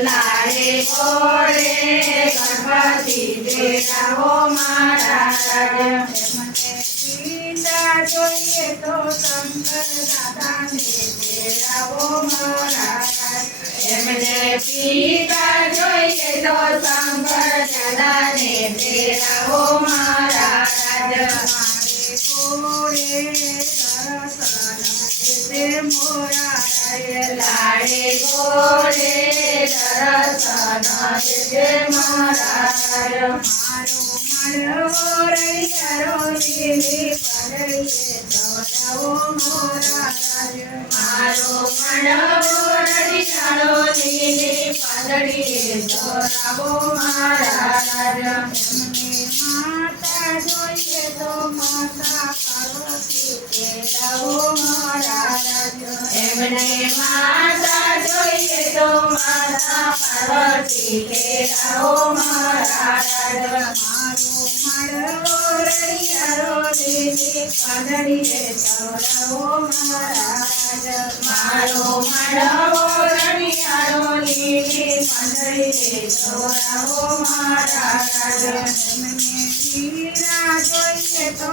લાડે ગોળે ગણપતિ તેરાવો મહારાજ સીતા જોઈએ તો શંકર દાદાને તેરાવો મહારાજ એમને સીતા જોઈએ તો શંકર દાદાને તેરાવો મહારાજ મારે ગોળે દર્શન મોરાય લાડે ગોળે દર્શન દે મહારાજ મારો મળવો રૈયારો લીલી પડે દોરાવો મહારાજ મારો મળવો રૈયારો લીલી પડે દોરાવો મહારાજ માતા જોઈએ તો માતા પાર્વતી તેરાવો મહારાજ એમને માતા જોઈએ તો માતા પાર્વતી તેરાવો મહારાજ મારો મળવો રૈયારો લીલી પાઘડીએ દોરાવો મહારાજ મારો મળવો રૈયારો લીલી પાઘડીએ દોરાવો મહારાજ એમને વીરા જોઈએ તો